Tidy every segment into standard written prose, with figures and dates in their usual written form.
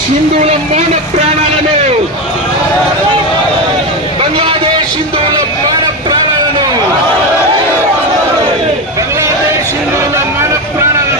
బంగ్లాదేశ్ హిందువుల మాన ప్రాణాలను బంగ్లాదేశ్ హిందువుల మాన ప్రాణాలను బంగ్లాదేశ్ హిందువుల మాన ప్రాణాలను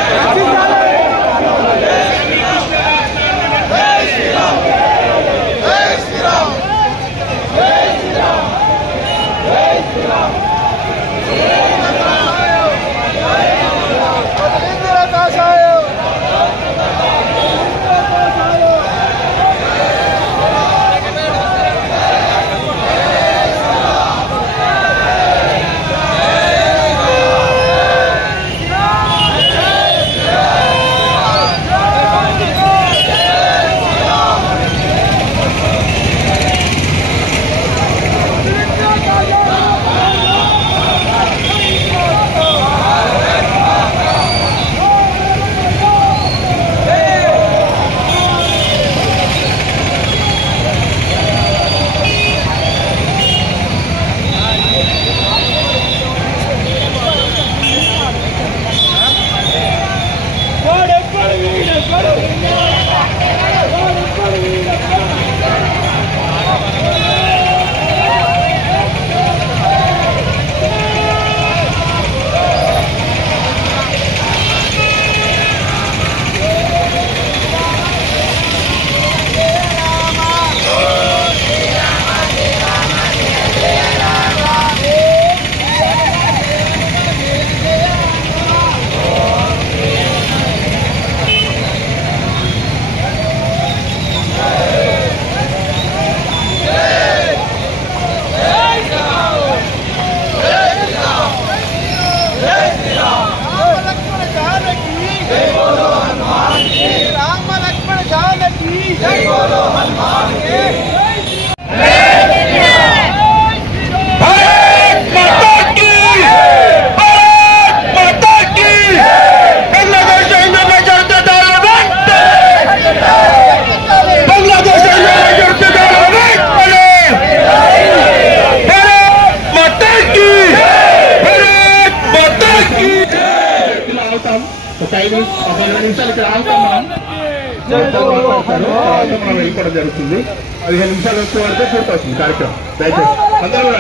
వెళ్ళిపోవడం జరుగుతుంది. 15 నిమిషాలు వచ్చే వరకు పూర్తవుతుంది కార్యక్రమం. దయచేసి అందరూ కూడా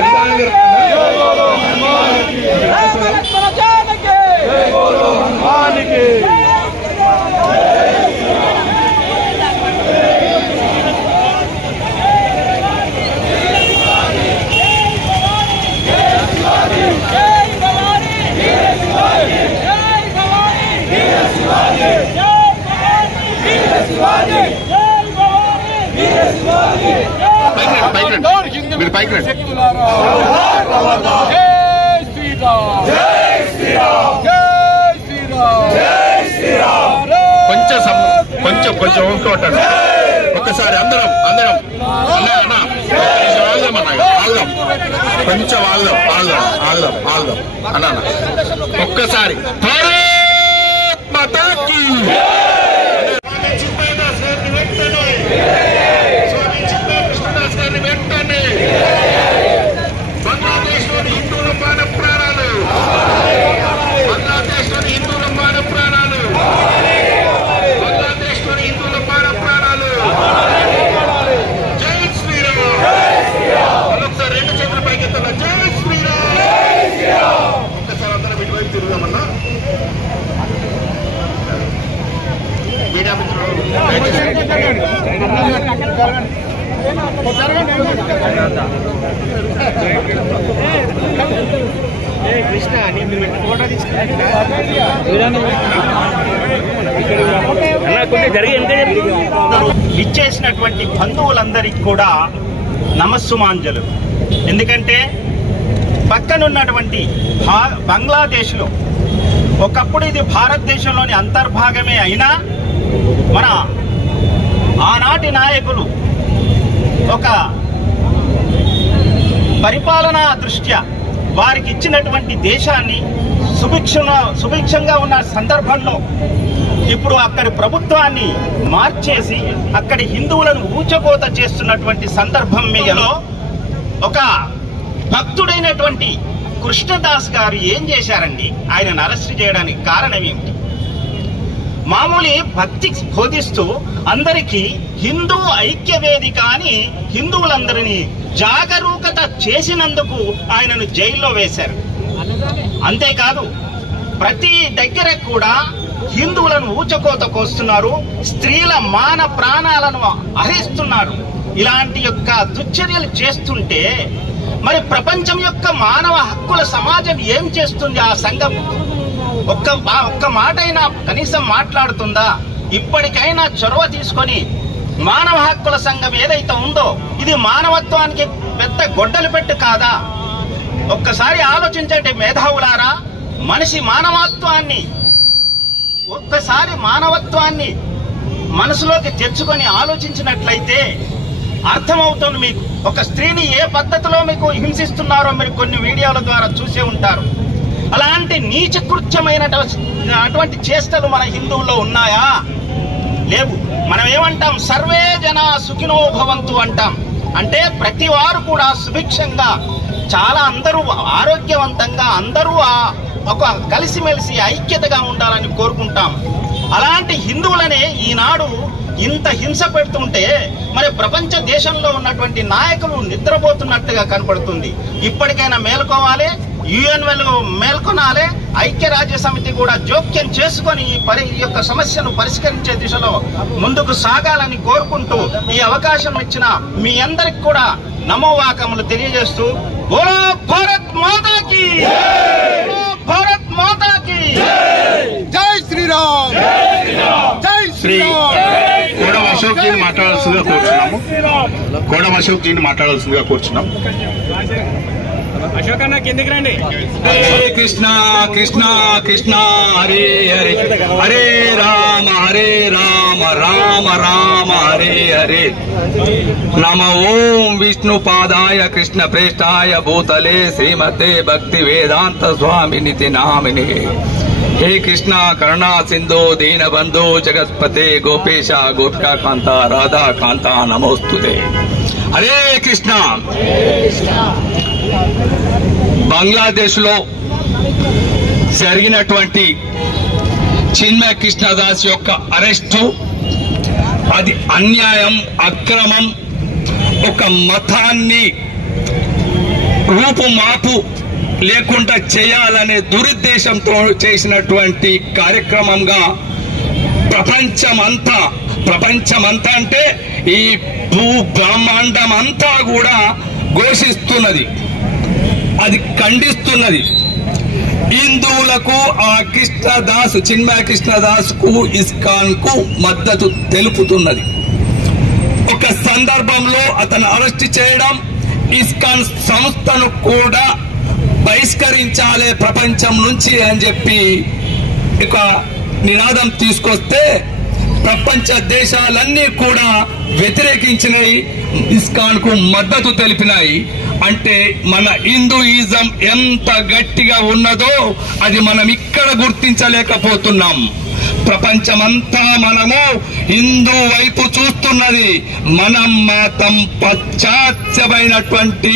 మీరు పైకి రండి. కొంచెం ఊరుకోవటండి. ఒక్కసారి అందరం కొంచెం ఆగుదాం అన్నా ఒక్కసారి ఇచ్చేసినటువంటి బంధువులందరికీ కూడా నమస్సుమాంజలు. ఎందుకంటే పక్కనున్నటువంటి బంగ్లాదేశ్లో ఒకప్పుడు ఇది భారతదేశంలోని అంతర్భాగమే అయినా మన ఆనాటి నాయకులు ఒక పరిపాలనా దృష్ట్యా వారికి ఇచ్చినటువంటి దేశాన్ని సుభిక్షంగా ఉన్న సందర్భంలో ఇప్పుడు అక్కడి ప్రభుత్వాన్ని మార్చేసి అక్కడి హిందువులను ఊచకోత చేస్తున్నటువంటి సందర్భం మీలో ఒక భక్తుడైనటువంటి కృష్ణదాస్ గారు ఏం చేశారండి? ఆయనను అరెస్ట్ చేయడానికి కారణం ఏమిటి? మామూలు భక్తి బోధిస్తూ అందరికీ హిందూ ఐక్య వేదిక అని హిందువులందరినీ జాగరూకత చేసినందుకు ఆయనను జైల్లో వేశారు. అంతేకాదు ప్రతి దగ్గర కూడా హిందువులను ఊచకోత కోస్తున్నారు, స్త్రీల మాన ప్రాణాలను హరిస్తున్నారు. ఇలాంటి యొక్క దుశ్చర్యలు చేస్తుంటే మరి ప్రపంచం యొక్క మానవ హక్కుల సమాజం ఏం చేస్తుంది? ఆ సంఘం ఒక్క మాట అయినా కనీసం మాట్లాడుతుందా? ఇప్పటికైనా చొరవ తీసుకొని మానవ హక్కుల సంఘం ఏదైతే ఉందో ఇది మానవత్వానికి పెద్ద గొడ్డలు పెట్టు కాదా? ఒక్కసారి ఆలోచించండి మేధావులారా. మనిషి మానవత్వాన్ని ఒక్కసారి మానవత్వాన్ని మనసులోకి తెచ్చుకొని ఆలోచించినట్లయితే అర్థమవుతుంది మీకు. ఒక స్త్రీని ఏ పద్ధతిలో మీకు హింసిస్తున్నారో మీరు కొన్ని వీడియోల ద్వారా చూసే ఉంటారు. అలాంటి నీచ కృత్యమైనటువంటి చేష్టలు మన హిందువుల్లో ఉన్నాయా? లేవు. మనం ఏమంటాం? సర్వే జన సుఖినో భవంతు అంటాం. అంటే ప్రతి వారు కూడా సుభిక్షంగా, చాలా అందరూ ఆరోగ్యవంతంగా, అందరూ ఒక కలిసిమెలిసి ఐక్యతగా ఉండాలని కోరుకుంటాం. అలాంటి హిందువులనే ఈనాడు ఇంత హింస పెడుతుంటే మరి ప్రపంచ దేశంలో ఉన్నటువంటి నాయకులు నిద్రపోతున్నట్టుగా కనపడుతుంది. ఇప్పటికైనా మేల్కోవాలి, యుఎన్ వాళ్ళు మేల్కొనాలి, ఐక్యరాజ్య సమితి కూడా జోక్యం చేసుకొని ఈ యొక్క సమస్యను పరిష్కరించే దిశలో ముందుకు సాగాలని కోరుకుంటూ ఈ అవకాశం ఇచ్చిన మీ అందరికి కూడా నమోవాకములు తెలియజేస్తూ బోలో భారత్ మాతాకి, భారత్ మాతాకి జై శ్రీరామ్, జై శ్రీరామ్. కోడం అశోక్ జీని మాట్లాడాల్సిందిగా కోరుచున్నాము. కోడం అశోక్ జీని మాట్లాడాల్సిందిగా కోరుచున్నాం. అశోక్ అన్న కిందికి రండి. హరే కృష్ణ కృష్ణ కృష్ణ హరే హరే, హరే రామ రామ రామ హరే హరే. నమ ఓం విష్ణు పాదాయ కృష్ణ ప్రేష్ఠాయ భూతలే శ్రీమతే భక్తి వేదాంత స్వామినితి నామిని. हे कृष्णा करुणा सिंधु दीन बंधु जगत्पते गोपेश गोपिका कांता राधा कांता नमोस्तुते. हरे कृष्णा. బంగ్లాదేశ్ లో జరిగినటువంటి చిన్మయ కృష్ణదాస్ యొక్క అరెస్టు అది అన్యాయం, అక్రమం, ఒక మతాన్ని రూపుమాపు లేకుండా చేయాలనే దురుద్దేశంతో చేసినటువంటి కార్యక్రమంగా ప్రపంచమంతా అంటే ఈ భూ బ్రహ్మాండం అంతా కూడా ఘోషిస్తున్నది, అది ఖండిస్తున్నది. హిందువులకు ఆ కృష్ణదాస్, చిన్మయ కృష్ణదాస్ కు, ఇస్కాన్ కు మద్దతు తెలుపుతున్నది. ఒక సందర్భంలో అతను అరెస్ట్ చేయడం, ఇస్కాన్ సంస్థను కూడా బహిష్కరించాలి ప్రపంచం నుంచి అని చెప్పి ఒక నినాదం తీసుకొస్తే ప్రపంచ దేశాలన్నీ కూడా వ్యతిరేకించినాయి, ఇస్కాన్ కు మద్దతు తెలిపినాయి. అంటే మన హిందూయిజం ఎంత గట్టిగా ఉన్నదో అది మనం ఇక్కడ గుర్తించలేకపోతున్నాం. ప్రపంచమంతా మనము హిందూ వైపు చూస్తున్నది. మనం మాత్రం పాశ్చాత్యమైనటువంటి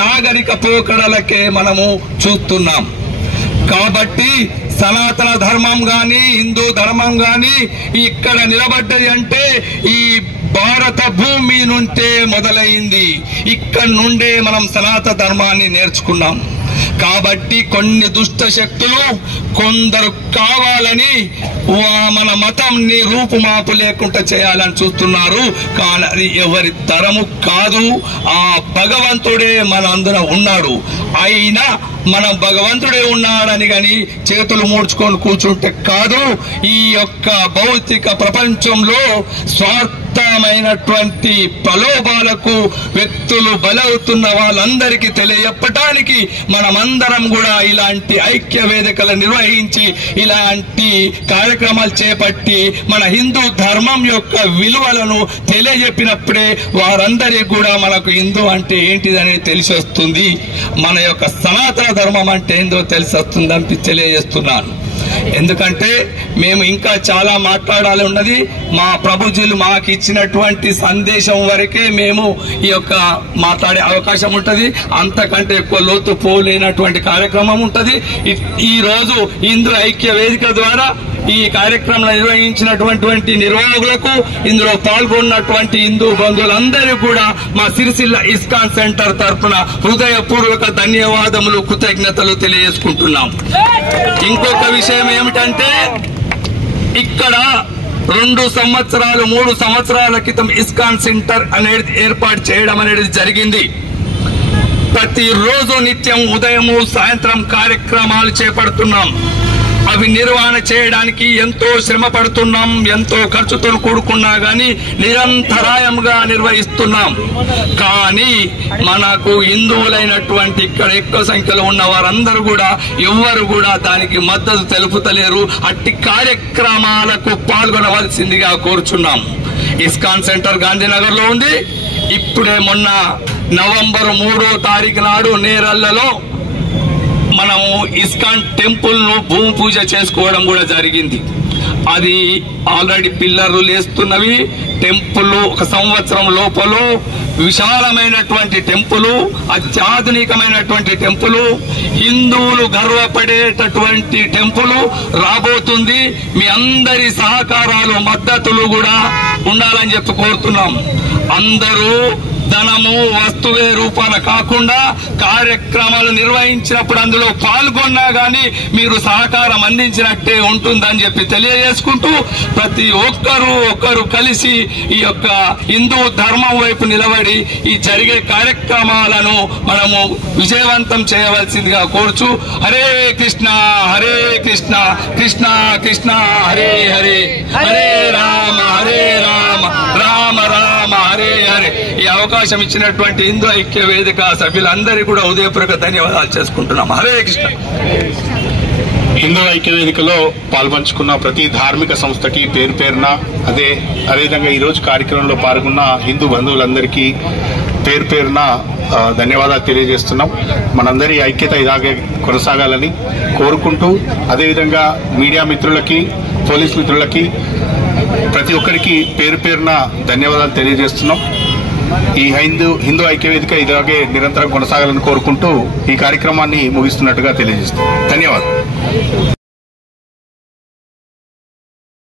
నాగరిక పోకడలకే మనము చూస్తున్నాం. కాబట్టి సనాతన ధర్మం గాని, హిందూ ధర్మం గాని ఇక్కడ నిలబడ్డది అంటే ఈ భారత భూమి నుండే మొదలైంది. ఇక్కడ నుండే మనం సనాతన ధర్మాన్ని నేర్చుకున్నాం. కాబట్టి కొన్ని దుష్ట శక్తులు కొందరు కావాలని మన మతంని రూపుమాపు లేకుండా చేయాలని చూస్తున్నారు. కానీ అది ఎవరి తరము కాదు. ఆ భగవంతుడే మన అందరం ఉన్నాడు. అయినా మనం భగవంతుడే ఉన్నాడని గాని చేతులు మూడ్చుకొని కూర్చుంటే కాదు. ఈ యొక్క భౌతిక ప్రపంచంలో స్వార్థమైనటువంటి ప్రలోభాలకు వ్యక్తులు బలవుతున్న వాళ్ళందరికీ తెలియజెప్పటానికి మనమందరం కూడా ఇలాంటి ఐక్య వేదికలు నిర్వహించి ఇలాంటి కార్యక్రమాలు చేపట్టి మన హిందూ ధర్మం యొక్క విలువలను తెలియజెప్పినప్పుడే వారందరికీ కూడా మనకు హిందూ అంటే ఏంటిదని తెలిసి వస్తుంది. మన యొక్క సనాతన ధర్మం అంటే ఏందో తెలిసి వస్తుందని తెలియజేస్తున్నాను. ఎందుకంటే మేము ఇంకా చాలా మాట్లాడాలి ఉన్నది. మా ప్రభుజీలు మాకు ఇచ్చినటువంటి సందేశం వరకే మేము ఈ యొక్క మాట్లాడే అవకాశం ఉంటది. అంతకంటే ఎక్కువ లోతు పోలేనటువంటి కార్యక్రమం ఉంటది. ఈ రోజు హిందూ ఐక్య వేదిక ద్వారా ఈ కార్యక్రమం నిర్వహించినటువంటి నిర్వాహకులకు, ఇందులో పాల్గొన్నటువంటి హిందూ బంధువులందరూ కూడా మా సిరిసిల్ల ఇస్కాన్ సెంటర్ తరఫున హృదయపూర్వక ధన్యవాదములు, కృతజ్ఞతలు తెలియజేసుకుంటున్నాం. ఇంకొక విషయం ఏమిటంటే, ఇక్కడ 2 సంవత్సరాలు 3 సంవత్సరాల క్రితం ఇస్కాన్ సెంటర్ అనేది ఏర్పాటు చేయడం అనేది జరిగింది. ప్రతిరోజు నిత్యం ఉదయము సాయంత్రం కార్యక్రమాలు చేపడుతున్నాం. అవి నిర్వహణ చేయడానికి ఎంతో శ్రమ పడుతున్నాం, ఎంతో ఖర్చుతో కూడుకున్నా గానీ నిరంతరాయంగా నిర్వహిస్తున్నాం. కానీ మనకు హిందువులైనటువంటి ఇక్కడ ఎక్కువ సంఖ్యలో ఉన్న వారందరూ కూడా ఎవ్వరు కూడా దానికి మద్దతు తెలుపుతలేరు. అట్టి కార్యక్రమాలకు పాల్గొనవలసిందిగా కోరుచున్నాం. ఇస్కాన్ సెంటర్ గాంధీనగర్ లో ఉంది. ఇప్పుడే మొన్న నవంబర్ 3వ తారీఖు నాడు నేరళ్లలో మనము ఇస్కాన్ టెంపుల్ ను భూమి పూజ చేసుకోవడం కూడా జరిగింది. అది ఆల్రెడీ పిల్లర్లు లేస్తున్నవి. టెంపుల్ 1 సంవత్సరం లోపల విశాలమైనటువంటి టెంపుల్, అత్యాధునికమైనటువంటి టెంపుల్, హిందువులు గర్వపడేటటువంటి టెంపుల్ రాబోతుంది. మీ అందరి సహకారాలు, మద్దతులు కూడా ఉండాలని చెప్పి కోరుతున్నాం. అందరూ ధనము వస్తువే రూపాన కాకుండా కార్యక్రమాలు నిర్వహించినప్పుడు అందులో పాల్గొన్నా గానీ మీరు సహకారం అందించినట్టే ఉంటుందని చెప్పి తెలియజేసుకుంటూ, ప్రతి ఒక్కరూ కలిసి ఈ యొక్క హిందూ ధర్మం వైపు నిలబడి ఈ జరిగే కార్యక్రమాలను మనము విజయవంతం చేయవలసిందిగా కోరుచు, హరే కృష్ణ కృష్ణ కృష్ణ హరే హరే, హరే రామ రామ రామ హరే హరే. ఈ అవకాశం ఇచ్చినటువంటి హిందూ ఐక్య వేదిక సభ్యులందరికీ కూడా హృదయపూర్వక ధన్యవాదాలు చేసుకుంటున్నాం. హరే కృష్ణ. హిందూ ఐక్య వేదికలో పాల్పంచుకున్న ప్రతి ధార్మిక సంస్థకి పేరున అదేవిధంగా ఈ రోజు కార్యక్రమంలో పాల్గొన్న హిందూ బంధువులందరికీ పేరున ధన్యవాదాలు తెలియజేస్తున్నాం. మనందరి ఐక్యత ఇలాగే కొనసాగాలని కోరుకుంటూ, అదేవిధంగా మీడియా మిత్రులకి, పోలీస్ మిత్రులకి, ప్రతి ఒక్కరికి పేరున ధన్యవాదాలు తెలియజేస్తున్నాం. ఈ హిందూ ఐక్య వేదిక ఇలాగే నిరంతరం కొనసాగాలని కోరుకుంటూ ఈ కార్యక్రమాన్ని ముగిస్తున్నట్టుగా తెలియజేస్తున్నాం. ధన్యవాదాలు.